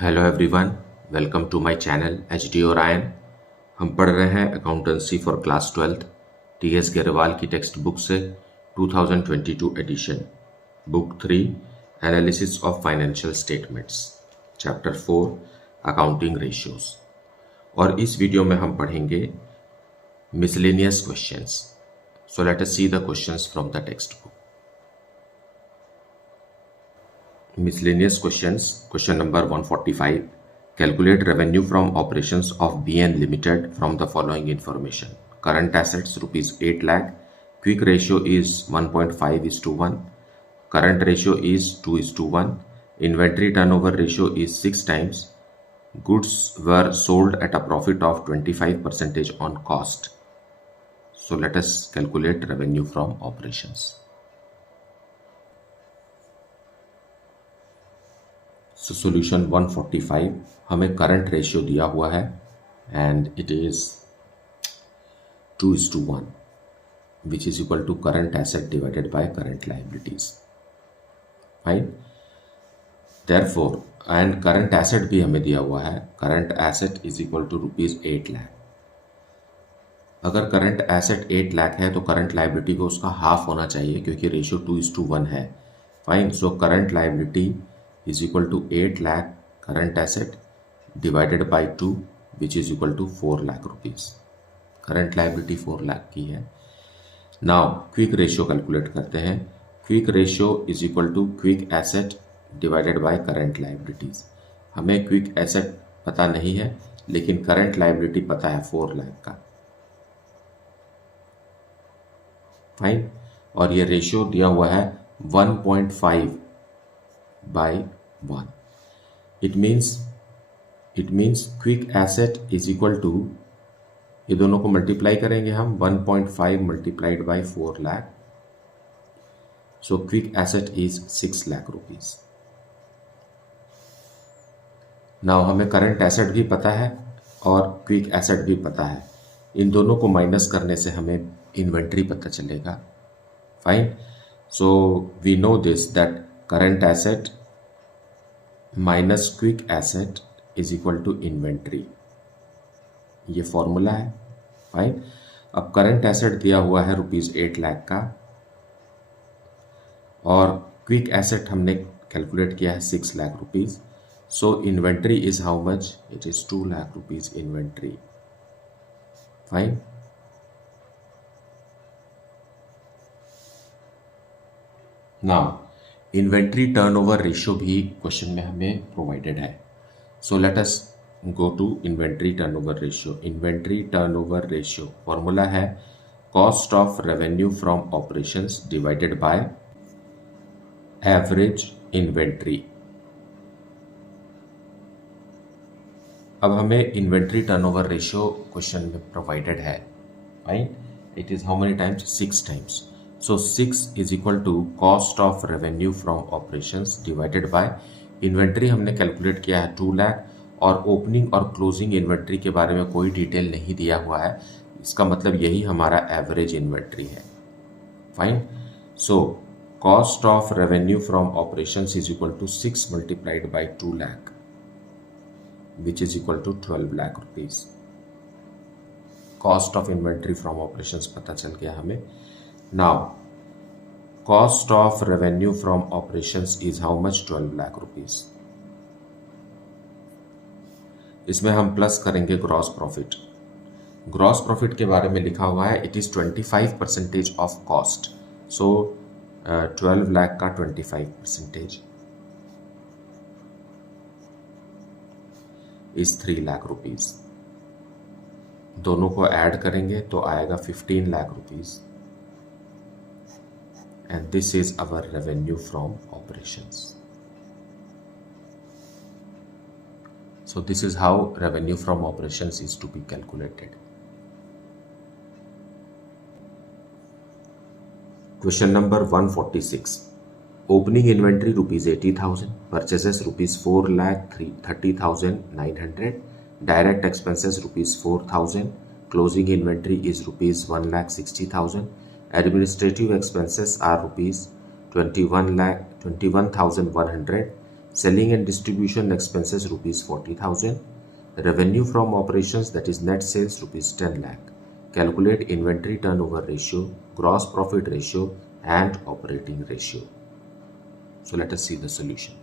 Hello everyone, welcome to my channel H D Orion. हम पढ़ रहे हैं accountancy for class 12 T S Grewal की टेक्स्ट बुक से 2022 edition, book 3 analysis of financial statements, chapter 4 accounting ratios. और इस video में हम पढ़ेंगे miscellaneous questions. So let us see the questions from the textbook. Miscellaneous questions. Question number 145. Calculate revenue from operations of BN Limited from the following information. Current assets rupees 8 lakh. Quick ratio is 1.5:1. Current ratio is 2:1. Inventory turnover ratio is 6 times. Goods were sold at a profit of 25% on cost. So let us calculate revenue from operations. So solution 145, हमें current ratio दिया हुआ है and it is 2:1 which is equal to current asset divided by current liabilities. Fine. Therefore and current asset भी हमें दिया हुआ है, current asset is equal to rupees 8 lakh. अगर करंट एसेट 8 लाख है तो करंट लायबिलिटी को उसका हाफ होना चाहिए क्योंकि रेशियो 2:1 है। Fine. So current liability is equal to 8 lakh current asset divided by 2 which is equal to 4 lakh rupees. Current liability 4 lakh की है। Now quick ratio कैलकुलेट करते हैं। Quick ratio is equal to quick asset divided by current liabilities। हमें quick asset पता नहीं है लेकिन current liability पता है 4 लाख का। फाइन। और ये रेशियो दिया हुआ है 1.5/1। It means quick asset is equal to, ये दोनों को मल्टीप्लाई करेंगे हम, 1.5 multiplied by 4 lakh. So quick asset is 6 lakh rupees. Now हमें करंट एसेट भी पता है और क्विक एसेट भी पता है। इन दोनों को माइनस करने से हमें इन्वेंट्री पता चलेगा। Fine. So we know this that current asset minus quick asset is equal to inventory. ये फॉर्मूला है। फाइन। अब करंट एसेट दिया हुआ है रुपीज 8 लाख का और क्विक एसेट हमने कैलकुलेट किया है 6 lakh rupees. So inventory is how much? It is 2 lakh rupees inventory. Fine. Now inventory turnover ratio भी क्वेश्चन में हमें प्रोवाइडेड है। So let us go to inventory turnover ratio. Inventory turnover ratio formula है cost of revenue from operations divided by average inventory. अब हमें inventory turnover ratio question में provided है। Fine. It is how many times? 6 times. So 6 is equal to cost of revenue from operations divided by inventory हमने calculate किया है 2 लाख और opening और closing inventory के बारे में कोई डिटेल नहीं दिया हुआ है। इसका मतलब यही हमारा एवरेज इन्वेंट्री है। Fine. So cost of revenue from operations is equal to 6 multiplied by 2 lakh which is equal to 12 lakh rupees. Cost of inventory from operations पता चल गया हमें। Now, cost of revenue from operations is how much? 12 lakh rupees. इसमें हम plus करेंगे gross profit. Gross profit के बारे में लिखा हुआ है इट इज 25% ऑफ कॉस्ट। सो 12 लाख का 25% इज 3 लाख रुपीज। दोनों को ऐड करेंगे तो आएगा 15 lakh rupees. And this is our revenue from operations. So this is how revenue from operations is to be calculated. Question number 146. Opening inventory rupees 80,000, purchases rupees 4,30,900, direct expenses rupees 4,000, closing inventory is rupees 1,60,000. Administrative expenses are rupees 21,100. selling and distribution expenses rupees 40,000, revenue from operations that is net sales rupees 10 lakh. Calculate inventory turnover ratio, gross profit ratio and operating ratio. So let us see the solution.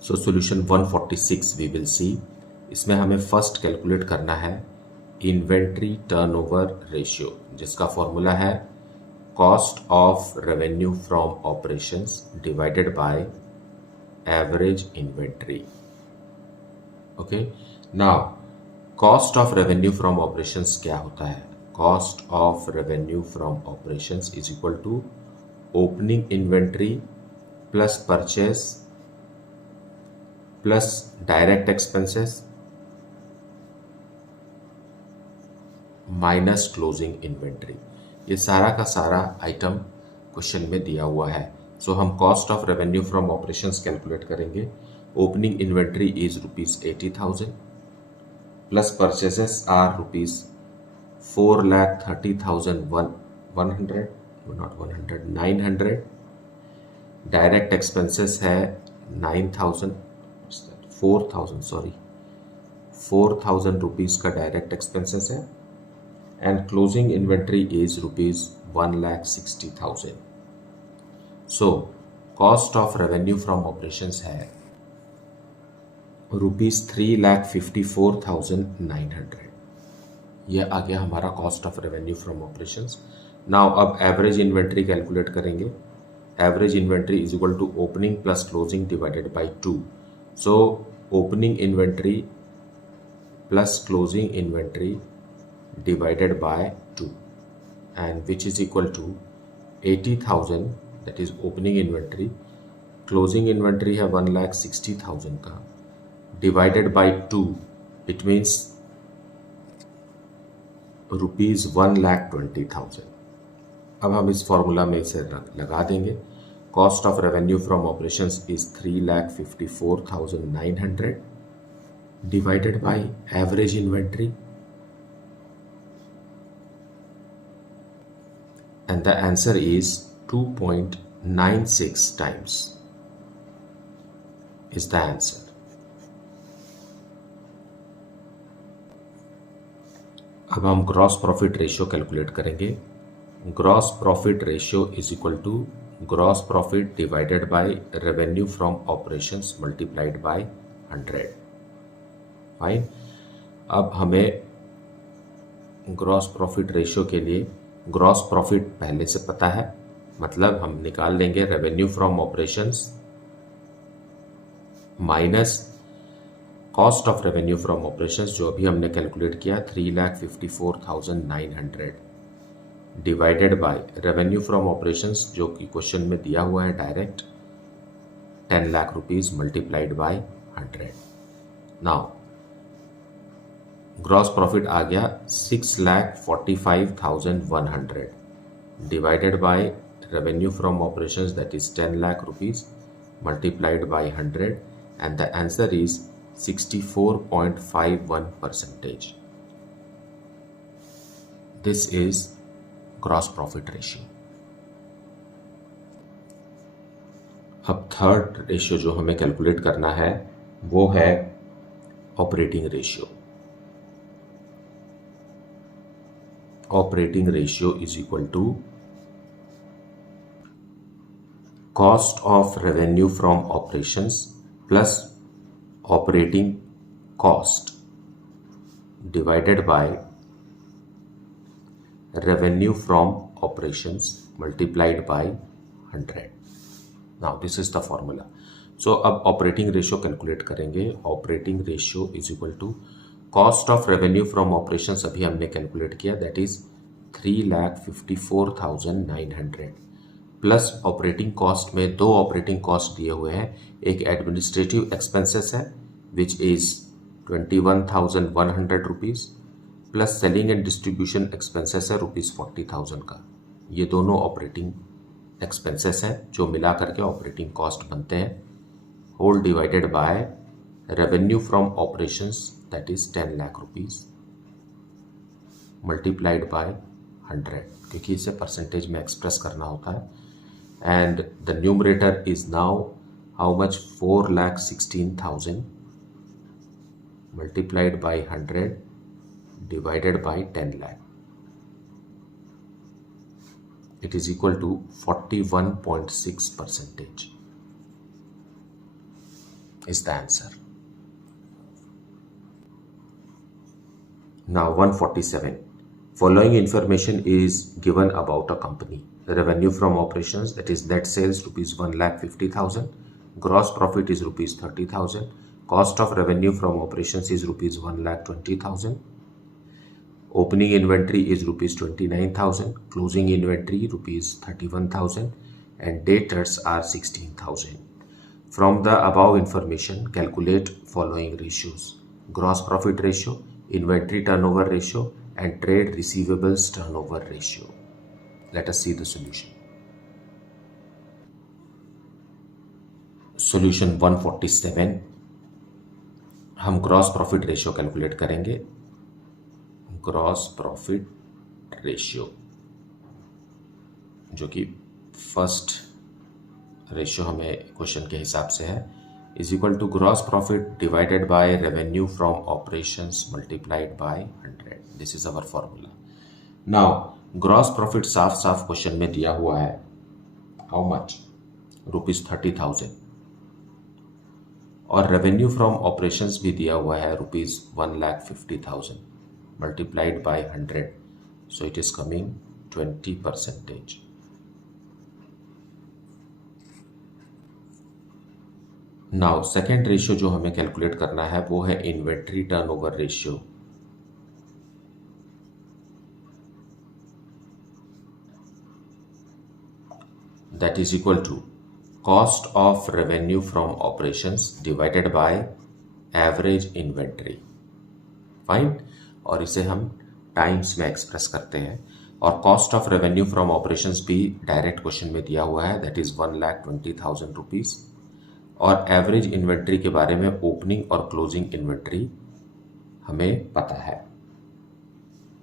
So solution 146 we will see. इसमें हमें first calculate करना है inventory turnover ratio, जिसका formula है cost of revenue from operations divided by average inventory. Okay, now cost of revenue from operations क्या होता है? Cost of revenue from operations is equal to opening inventory plus purchase plus direct expenses minus closing inventory. ये सारा का सारा item question में दिया हुआ है. सो हम cost of revenue from operations calculate करेंगे. Opening inventory is rupees 80,000 plus purchases are rupees 4,30,100 not 100 900. Direct expenses है 4,000 रुपीज का डायरेक्ट एक्सपेंसेस है. And closing inventory is rupees 1,60,000. So cost of revenue from operations है rupees 3,54,900. यह आ गया हमारा cost of revenue from operations. Now अब average inventory calculate करेंगे. Average inventory is equal to opening plus closing divided by 2. So opening inventory plus closing inventory divided by 2 and which is equal to 80,000, that is opening inventory, closing inventory है 1,60,000 का, divided by 2, it means rupees 1,20,000. अब हम इस formula में इसे लगा देंगे. Cost of revenue from operations is 3,54,900 divided by average inventory, and the answer is 2.96 times is the answer. अब हम ग्रॉस प्रॉफिट रेशियो कैलकुलेट करेंगे. Gross profit ratio is equal to gross profit divided by revenue from operations multiplied by 100. Fine. अब हमें gross profit ratio के लिए gross profit पहले से पता है, मतलब हम निकाल लेंगे revenue from operations minus cost of revenue from operations जो अभी हमने कैलकुलेट किया 3,54,900 divided by revenue from operations जो कि क्वेश्चन में दिया हुआ है direct 10 lakh rupees multiplied by 100. Now gross profit आ गया 6,45,100 divided by revenue from operations that is 10 lakh rupees multiplied by 100 and the answer is 64.51%. This is gross profit ratio. अब थर्ड रेशियो जो हमें कैलकुलेट करना है वो है operating ratio. Operating ratio is equal to cost of revenue from operations plus operating cost divided by revenue from operations multiplied by 100. Now this is the formula. So अब operating ratio calculate करेंगे. Operating ratio is equal to cost of revenue from operations अभी हमने calculate किया that is 3,54,900 plus operating cost में दो operating cost दिए हुए हैं. एक एडमिनिस्ट्रेटिव एक्सपेंसेस है which is 21,100 rupees plus selling and distribution expenses है रुपीज 40,000 का. ये दोनों ऑपरेटिंग एक्सपेंसेस हैं जो मिला करके ऑपरेटिंग कॉस्ट बनते हैं. Whole divided by revenue from operations that is 10 lakh rupees multiplied by 100 क्योंकि इसे परसेंटेज में एक्सप्रेस करना होता है. and the numerator is now how much? 4,16,000 multiplied by 100 divided by 10 lakh. It is equal to 41.6% is the answer. Now 147. Following information is given about a company. The revenue from operations, that is net sales, rupees 1,50,000. Gross profit is rupees 30,000. Cost of revenue from operations is rupees 1,20,000. Opening inventory is rupees 29,000. Closing inventory rupees 31,000. And debtors are 16,000. From the above information, calculate following ratios: gross profit ratio, inventory turnover ratio, and trade receivables turnover ratio. Let us see the solution. Solution 147. हम gross profit ratio calculate करेंगे. Gross profit ratio जो कि first ratio हमें question के हिसाब से है, is equal to gross profit divided by revenue from operations multiplied by 100. This is our formula. Now gross profit साफ साफ क्वेश्चन में दिया हुआ है हाउ मच? रुपीज 30,000. और रेवेन्यू फ्रॉम ऑपरेशंस भी दिया हुआ है rupees 1,50,000 multiplied by 100. So it is coming 20%. Now second ratio जो हमें कैलकुलेट करना है वो है inventory turnover ratio. That is equal to cost of revenue from operations divided by average inventory. Fine. और इसे हम टाइम्स में एक्सप्रेस करते हैं. और cost of revenue from operations भी डायरेक्ट क्वेश्चन में दिया हुआ है, दैट इज 1,20,000 रुपीज. और एवरेज इन्वेंट्री के बारे में ओपनिंग और क्लोजिंग इन्वेंट्री हमें पता है.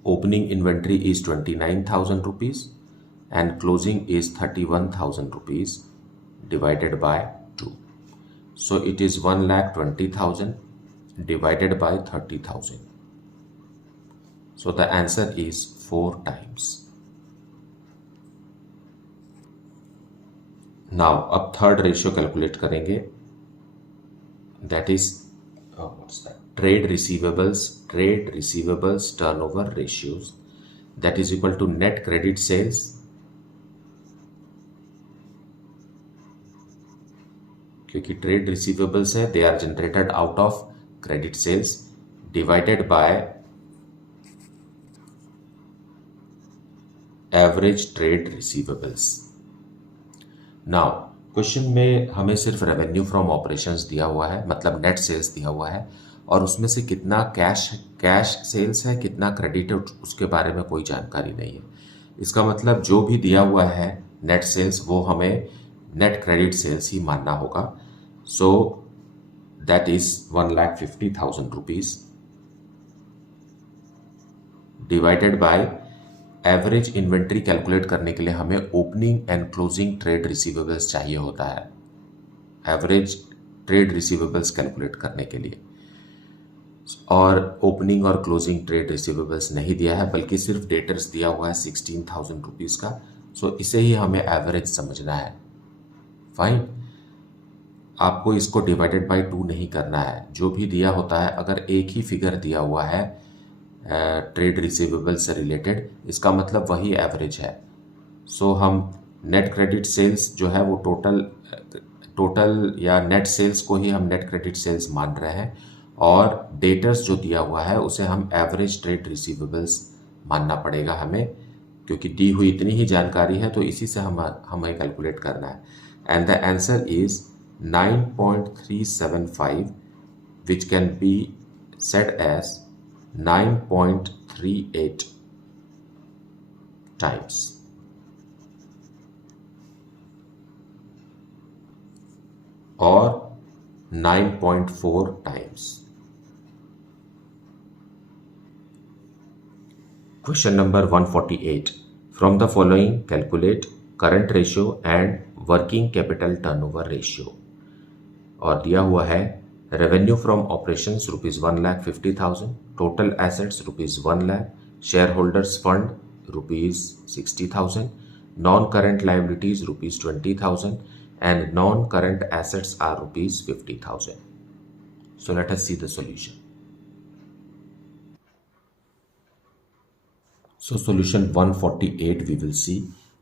Opening inventory is 29,000 rupees and closing is 31,000 rupees divided by 2. So it is 1,20,000 divided by 30,000. So the answer is 4 times. Now अब थर्ड रेशियो कैलकुलेट करेंगे, that is trade receivables turnover ratios. That is equal to net credit sales क्योंकि trade receivables है, they are generated out of credit sales divided by average trade receivables. Now question में हमें सिर्फ revenue from operations दिया हुआ है, मतलब net sales दिया हुआ है, और उसमें से कितना कैश सेल्स है, कितना क्रेडिट है, उसके बारे में कोई जानकारी नहीं है. इसका मतलब जो भी दिया हुआ है नेट सेल्स वो हमें नेट क्रेडिट सेल्स ही मानना होगा. So that is 1,50,000 rupees divided by average inventory. Calculate करने के लिए हमें opening and closing trade receivables चाहिए होता है एवरेज ट्रेड रिसीवेबल्स कैलकुलेट करने के लिए. और ओपनिंग और क्लोजिंग ट्रेड रिसीवेबल्स नहीं दिया है, बल्कि सिर्फ डेटर्स दिया हुआ है 16,000 रुपीज़ का. सो इसे ही हमें एवरेज समझना है. फाइन. आपको इसको डिवाइडेड बाय 2 नहीं करना है. जो भी दिया होता है, अगर एक ही फिगर दिया हुआ है ट्रेड रिसीवेबल से रिलेटेड, इसका मतलब वही एवरेज है. सो हम नेट क्रेडिट सेल्स जो है वो टोटल या नेट सेल्स को ही हम नेट क्रेडिट सेल्स मान रहे हैं, और डेटर्स जो दिया हुआ है उसे हम एवरेज ट्रेड रिसीवेबल्स मानना पड़ेगा हमें, क्योंकि दी हुई इतनी ही जानकारी है तो इसी से हमें कैलकुलेट करना है. And the answer is 9.375 which can be said as 9.38 times. Or 9.4 times. Question number 148. From the following, calculate current ratio and working capital turnover ratio. और दिया हुआ है revenue from operations ₹1,50,000, total assets ₹1,00,000, share holders fund ₹60,000, non current liabilities ₹20,000 and non-current assets are ₹50,000. So let us see the solution. So solution 148 we will see,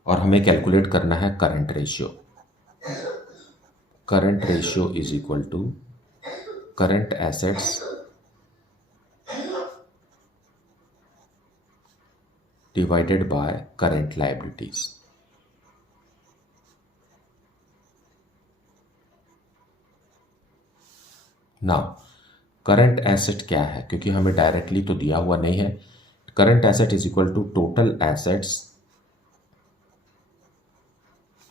और हमें calculate करना है current ratio. Current ratio is equal to current assets divided by current liabilities. Now current asset क्या है, क्योंकि हमें directly तो दिया हुआ नहीं है। Current asset is equal to total assets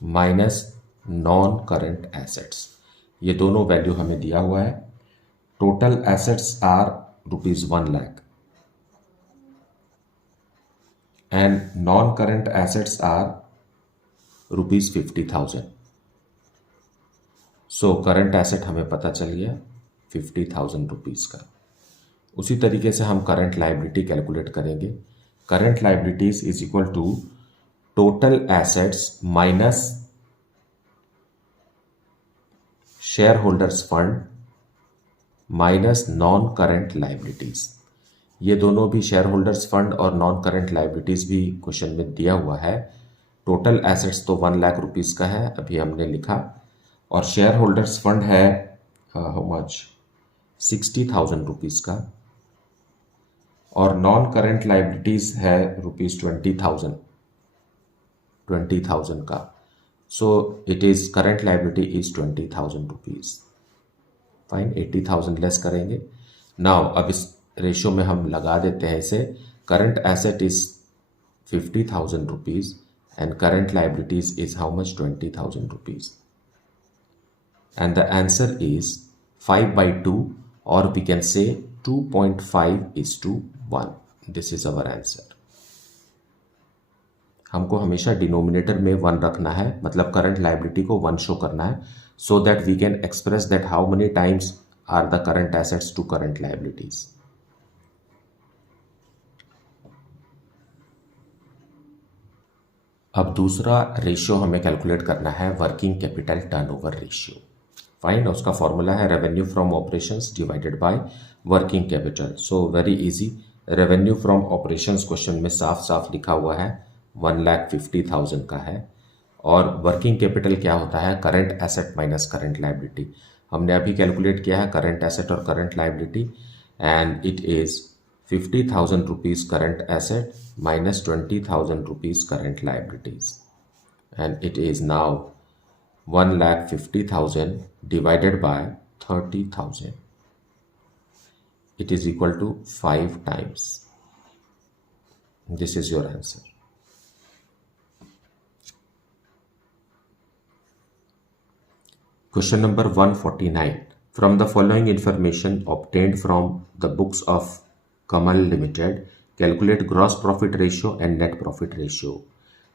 minus non current assets. ये दोनों वैल्यू हमें दिया हुआ है। Total assets are ₹1,00,000 and non current assets are ₹50,000। So current asset हमें पता चल गया ₹50,000 का। उसी तरीके से हम करंट लाइबिलिटी कैलकुलेट करेंगे। Current liabilities is equal to total assets minus share holders fund minus non current liabilities. ये दोनों भी शेयर होल्डर्स फंड और नॉन करंट लाइबिलिटीज भी क्वेश्चन में दिया हुआ है। टोटल एसेट्स तो ₹1,00,000 का है, अभी हमने लिखा, और शेयर होल्डर्स फंड है हाउ मच ₹60,000 का, और नॉन करंट लाइबिलिटीज है ₹20,000 का। सो it is current liability is ₹20,000। Fine, 80,000 less करेंगे। नाउ अब इस रेशियो में हम लगा देते हैं इसे। Current asset is ₹50,000 and current liabilities is how much ₹20,000 and the answer is 5/2, or we can say 2.5:1. This is our answer. हमको हमेशा डिनोमिनेटर में 1 रखना है, मतलब करंट लाइबिलिटी को 1 शो करना है, so that we can express that how many times are the current assets to current liabilities. अब दूसरा रेशियो हमें कैलकुलेट करना है working capital turnover ratio. Find, उसका फॉर्मूला है revenue from operations divided by working capital. So very easy. Revenue from operations question में साफ साफ लिखा हुआ है 1,50,000 का है, और वर्किंग कैपिटल क्या होता है, current asset minus current liability. हमने अभी कैलकुलेट किया है करंट एसेट और current liability, and it is ₹50,000 current asset minus ₹20,000 current liabilities, and it is now 1,50,000 divided by 30,000. It is equal to 5 times. This is your answer. Question number 149. From the following information obtained from the books of Kamal Limited, calculate gross profit ratio and net profit ratio.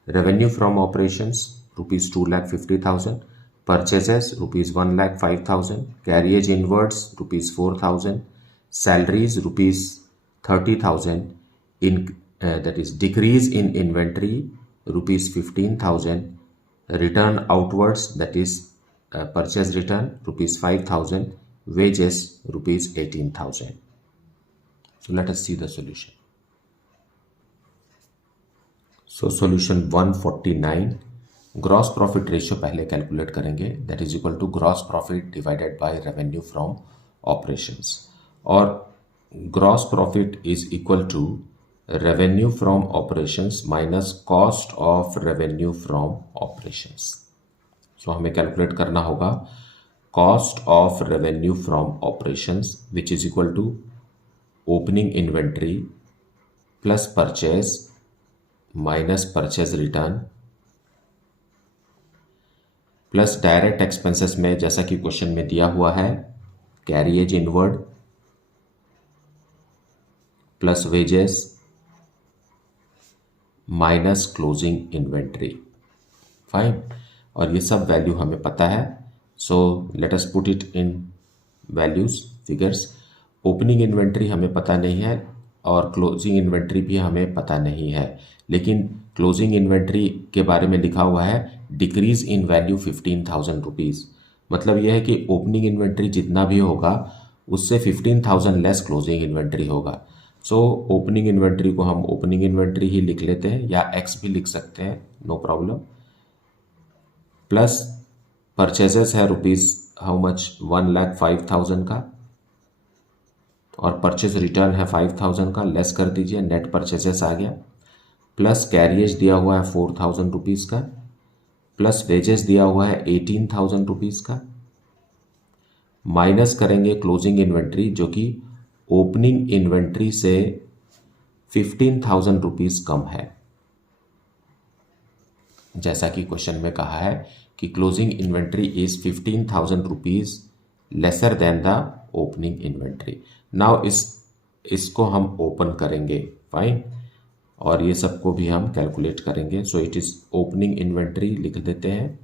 Revenue from operations ₹2,50,000, purchases ₹1,05,000, carriage inwards ₹4,000, salaries ₹30,000, that is decrease in inventory ₹15,000, return outwards, that is purchase return ₹5,000, wages ₹18,000. So let us see the solution. So solution 149, gross profit ratio पहले calculate करेंगे, that is equal to gross profit divided by revenue from operations, और gross profit is equal to revenue from operations minus cost of revenue from operations. So हमें calculate करना होगा cost of revenue from operations which is equal to opening inventory plus purchase minus purchase return plus direct expenses में, जैसा कि क्वेश्चन में दिया हुआ है, carriage inward plus wages minus closing inventory. Fine, और ये सब वैल्यू हमें पता है। So let us put it in values figures. Opening inventory हमें पता नहीं है और क्लोजिंग इन्वेंट्री भी हमें पता नहीं है, लेकिन क्लोजिंग इन्वेंट्री के बारे में लिखा हुआ है डिक्रीज इन वैल्यू 15,000 रुपीज़। मतलब यह है कि ओपनिंग इन्वेंट्री जितना भी होगा उससे 15,000 लेस क्लोजिंग इन्वेंट्री होगा। सो ओपनिंग इन्वेंट्री को हम ओपनिंग इन्वेंट्री ही लिख लेते हैं, या एक्स भी लिख सकते हैं, नो प्रॉब्लम। प्लस परचेजेस है रुपीज़ हाउ मच 1,05,000 का, और परचेज रिटर्न है 5,000 का, लेस कर दीजिए, नेट परचेजेस आ गया। प्लस कैरियज दिया हुआ है 4,000 रुपीज़ का, प्लस वेजेस दिया हुआ है 18,000 रुपीज़ का, माइनस करेंगे क्लोजिंग इन्वेंट्री जो कि ओपनिंग इन्वेंट्री से 15,000 रुपीज़ कम है। जैसा कि क्वेश्चन में कहा है कि closing inventory is 15,000 rupees lesser than the opening inventory. Now इसको हम ओपन करेंगे, फाइन, और ये सबको भी हम कैलकुलेट करेंगे। सो इट इज़ ओपनिंग इन्वेंट्री लिख देते हैं,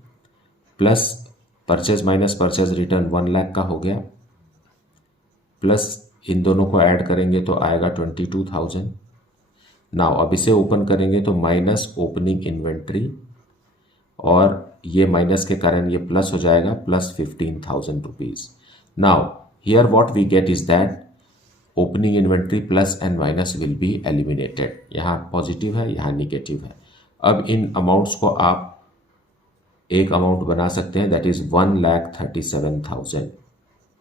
plus purchase minus purchase return 1 lakh का हो गया, प्लस इन दोनों को ऐड करेंगे तो आएगा 22,000। नाउ अब इसे ओपन करेंगे तो माइनस ओपनिंग इन्वेंट्री, और ये माइनस के कारण ये प्लस हो जाएगा, plus 15,000 rupees. Now here what we get is that opening inventory plus and minus will be eliminated. यहाँ पॉजिटिव है, यहाँ निगेटिव है। अब इन अमाउंट्स को आप एक अमाउंट बना सकते हैं, that is 1,37,000।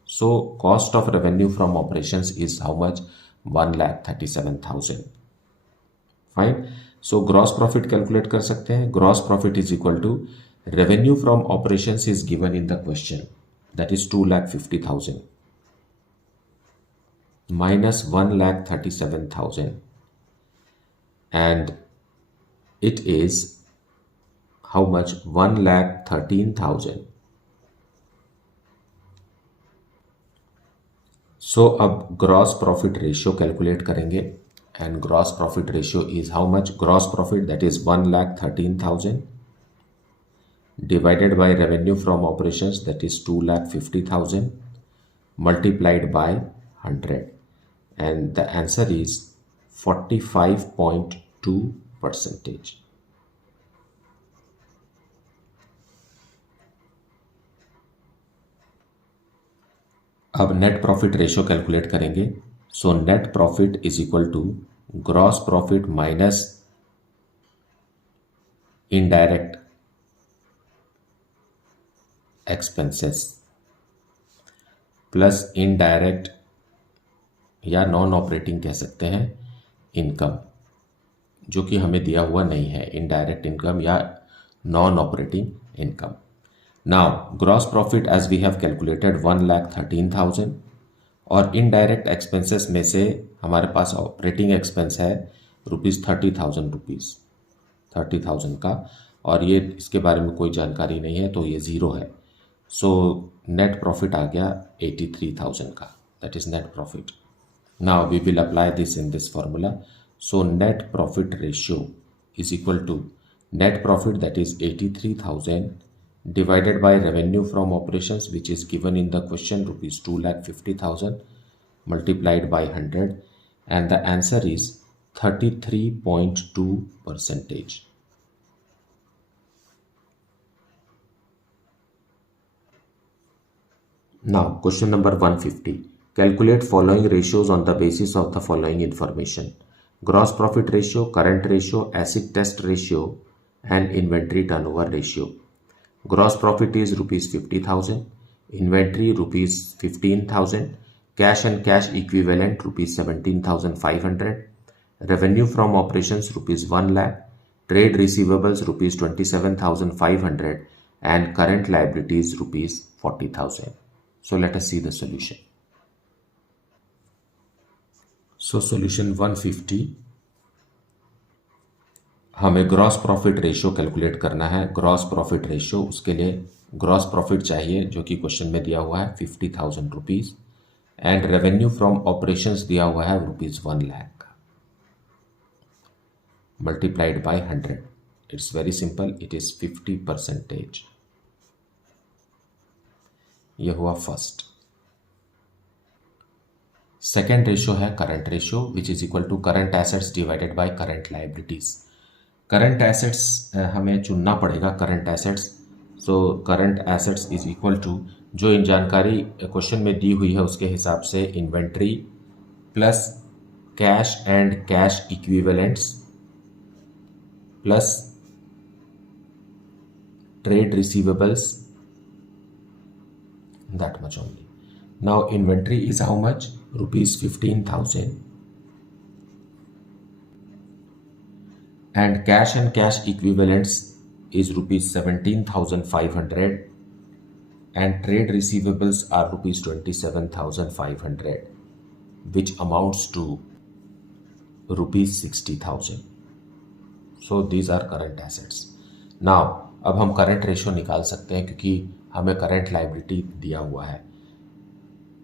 So cost of revenue from operations is how much 1,37,000। Fine, so gross profit calculate कर सकते हैं। Gross profit is equal to revenue from operations is given in the question, that is 2,50,000 minus 1,37,000, and it is how much 1,13,000. So अब gross profit ratio calculate करेंगे, and gross profit ratio is how much, gross profit that is 1,13,000 divided by revenue from operations that is 2,50,000 multiplied by 100, and the answer is 45.2%. अब net profit ratio calculate करेंगे। So net profit is equal to gross profit minus indirect expenses plus indirect या non operating कह सकते हैं income, जो कि हमें दिया हुआ नहीं है, इनडायरेक्ट इनकम या non operating income. Now gross profit as we have calculated 1,13,000, और इनडायरेक्ट एक्सपेंसेस में से हमारे पास ऑपरेटिंग एक्सपेंस है ₹30,000 30,000 का, और ये इसके बारे में कोई जानकारी नहीं है तो ये ज़ीरो है। सो नेट प्रॉफिट आ गया 83,000 का, that is net profit. Now we will apply this in this formula. So net profit ratio is equal to net profit that is 83,000 divided by revenue from operations which is given in the question ₹2,50,000 multiplied by 100, and the answer is 33.2%. Now question number 150. Calculate following ratios on the basis of the following information: gross profit ratio, current ratio, acid test ratio, and inventory turnover ratio. Gross profit is ₹50,000, inventory ₹15,000, cash and cash equivalent ₹17,500, revenue from operations ₹1 lakh, trade receivables ₹27,500, and current liabilities ₹40,000. So let us see the solution. So solution 150, हमें gross profit ratio calculate करना है। Gross profit ratio, उसके लिए gross profit चाहिए जो कि क्वेश्चन में दिया हुआ है 50,000 rupees, and revenue from operations दिया हुआ है ₹1 लाख का, multiplied by 100। It's very simple, it is 50%। ये हुआ फर्स्ट। सेकेंड रेशियो है current ratio, which is equal to current assets divided by current liabilities. Current assets हमें चुनना पड़ेगा, current assets. So current assets is equal to, जो इन जानकारी question में दी हुई है उसके हिसाब से, inventory plus cash and cash equivalents plus trade receivables, that much only. Now inventory is how much? Rupees 15,000, and cash equivalents is rupees 17,500, and trade receivables are rupees 27,500, which amounts to rupees 60,000. So these are current assets. Now अब हम current ratio निकाल सकते हैं, क्योंकि हमें current liability दिया हुआ है।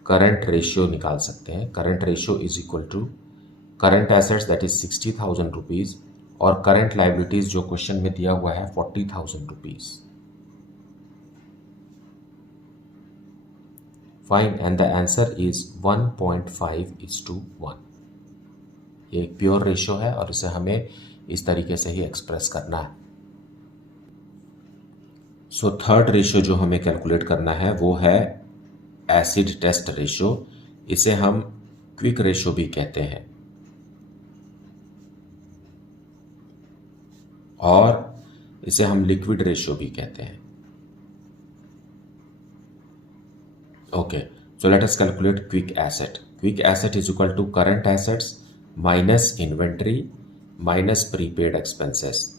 करंट रेशियो निकाल सकते हैं। Current ratio is equal to current assets that is 60,000 rupees और करंट लाइबिलिटीज जो क्वेश्चन में दिया हुआ है 40,000 rupees. Fine, and the answer is 1.5:1। ये एक प्योर रेशियो है और इसे हमें इस तरीके से ही एक्सप्रेस करना है। सो थर्ड रेशियो जो हमें कैलकुलेट करना है वो है एसिड टेस्ट रेशियो। इसे हम क्विक रेशियो भी कहते हैं और इसे हम लिक्विड रेशियो भी कहते हैं। Okay, so let us calculate quick asset. Quick asset is equal to current assets minus inventory minus prepaid expenses.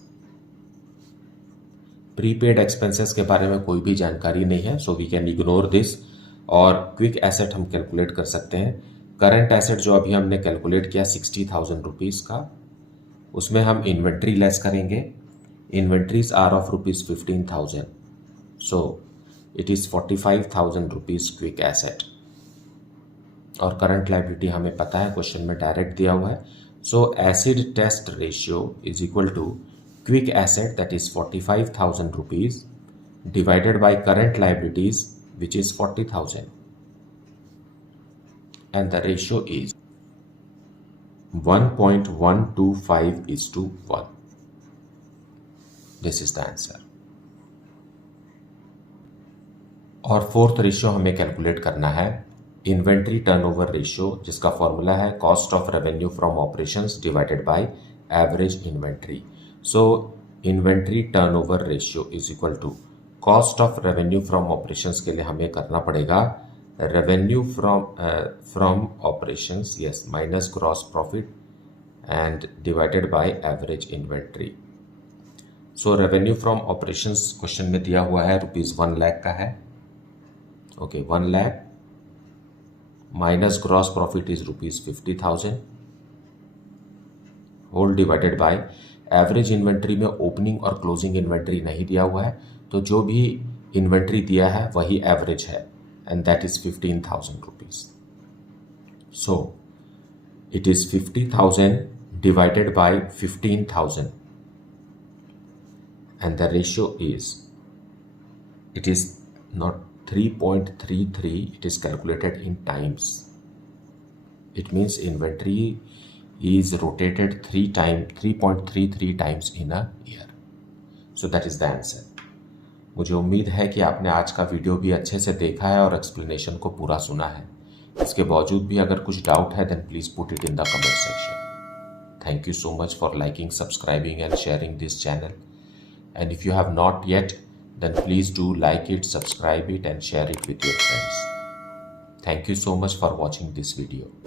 Prepaid expenses के बारे में कोई भी जानकारी नहीं है, so we can ignore this. और क्विक एसेट हम कैलकुलेट कर सकते हैं। करंट एसेट जो अभी हमने कैलकुलेट किया 60,000 रुपीज़ का, उसमें हम इन्वेंट्री लेस करेंगे। Inventories are of rupees 15,000, so it is 45,000 rupees quick asset. और करंट लायबिलिटी हमें पता है, क्वेश्चन में डायरेक्ट दिया हुआ है। So acid test ratio is equal to quick asset, that is 45,000 rupees, divided by current liabilities, which is 40,000, and the ratio is 1.125:1. This is the answer. और fourth ratio हमें calculate करना है inventory turnover ratio, जिसका formula है cost of revenue from operations divided by average inventory. So inventory turnover ratio is equal to cost of revenue from operations के लिए हमें करना पड़ेगा revenue from operations, yes, minus gross profit and divided by average inventory. So revenue from operations question में दिया हुआ है ₹1 लाख का है। Okay, 1 lakh minus gross profit is ₹50,000 whole divided by average inventory में ओपनिंग और क्लोजिंग इन्वेंट्री नहीं दिया हुआ है, तो जो भी इन्वेंट्री दिया है वही एवरेज है, and that is 15,000 rupees. So it is 50,000 divided by 15,000 and the ratio is, it is not 3.33, it is calculated in times. It means inventory is rotated 3.33 times in a year. So that is the answer. मुझे उम्मीद है कि आपने आज का video भी अच्छे से देखा है और एक्सप्लेनेशन को पूरा सुना है। इसके बावजूद भी अगर कुछ डाउट है then please put it in the comment section. Thank you so much for liking, subscribing and sharing this channel, and if you have not yet then please do like it, subscribe it and share it with your friends. Thank you so much for watching this video.